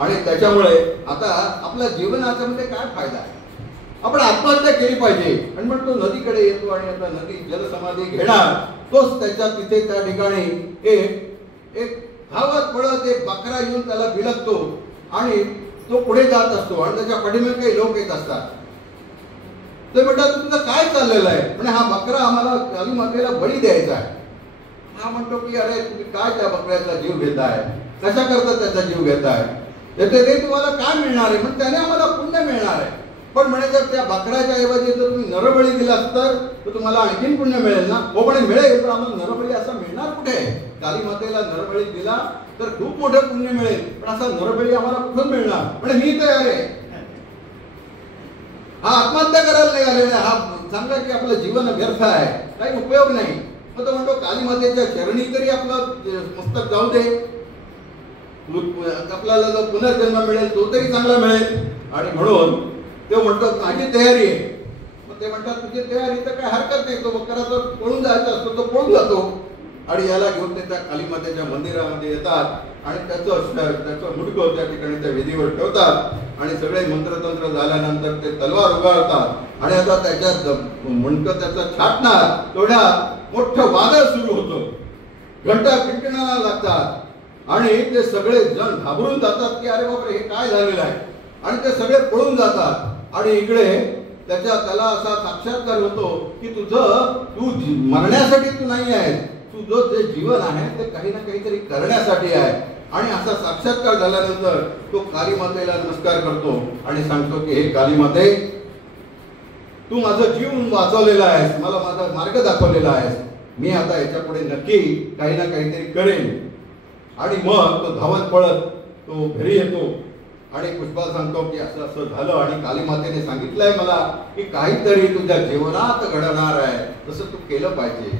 आणि त्याच्यामुळे आता आपल्या जीवनाच्या मध्ये काय फायदा आहे? आपण आत्महत्या केली पाहिजे आणि मग तो नदीकडे येतो आणि आता नदी जलसमाधी घेणार, तोच त्याच्या तिथे त्या ठिकाणी एक धावत पळत एक बकरा येऊन त्याला बिलगतो आणि तो पुढे जात असतो आणि त्याच्या पाठीमागे काही लोक येत असतात. ते म्हणतात तुमचं काय चाललेलं आहे? म्हणजे हा बकरा आम्हाला काली मातेला बळी द्यायचा आहे. हा म्हणतो की अरे तुम्ही काय त्या बकऱ्याचा जीव घेताय, कशा करता त्याचा जीव घेताय, ते तुम्हाला काय मिळणार आहे? म्हणजे त्याने आम्हाला पुण्य मिळणार आहे. पण म्हणे जर त्या बकऱ्याच्या ऐवजी जर तुम्ही नरबळी दिलात तर तुम्हाला आणखीन पुण्य मिळेल ना. हो म्हणे मिळेल, पण आम्हाला नरबळी असा मिळणार कुठे? काली मातेला नरबळी दिला तर खूप मोठं पुण्य मिळेल, पण असा नरबळी आम्हाला कुठून मिळणार? म्हणजे मी तयार आहे. हा आत्महत्या करायला नाही आलेला, हा सांगा की आपलं जीवन व्यर्थ आहे, काही उपयोग नाही. मग तो म्हणतो काली मातेच्या चरणी तरी आपलं मस्तक जाऊ दे, आपल्याला जो पुनर्जन्म मिळेल तो तरी चांगला मिळेल. आणि म्हणून तो म्हणतो माझी तयारी आहे. मग ते म्हणतात तुझी तयारी तर काय हरकत नाही, तो बकरा तर पळून जायचा असतो तो पळून जातो. आणि याला घेऊन ते त्या काली मातेच्या मंदिरामध्ये येतात आणि त्याचं मुडकं त्या ठिकाणी त्या विधीवर ठेवतात आणि सगळे मंत्रतंत्र झाल्यानंतर ते तलवार उगारतात आणि आता त्याच्यात मुंडकं त्याचं छाटणार तेवढ्या मोठं वादळ सुरू होतं, घंटा किंकिणाला लागतात आणि ते सगळे जण घाबरून जातात की अरे बापरे हे काय झालेलं आहे. आणि ते सगळे पळून जातात आणि इकडे त्याला असा साक्षात्कार होतो की तू मरण्यासाठी तू नाही आहेस, तुझं जे जीवन आहे ते काही ना काहीतरी करण्यासाठी आहे. आणि असा साक्षात्कार झाल्यानंतर तो काली मातेला नमस्कार करतो आणि सांगतो की हे काली माते, तू माझा जीव वाचवलेला आहेस, मला माझा मार्ग दाखवलेला आहेस, मी आता याच्या पुढे नक्की काही ना काहीतरी करेन. आणि मग तो धावत पळत तो घरी येतो आणि पुष्पा सांगतो की असं असं झालं आणि काली मातेने सांगितलंय मला की काहीतरी तुझ्या जीवनात घडणार आहे, तसं तू केलं पाहिजे.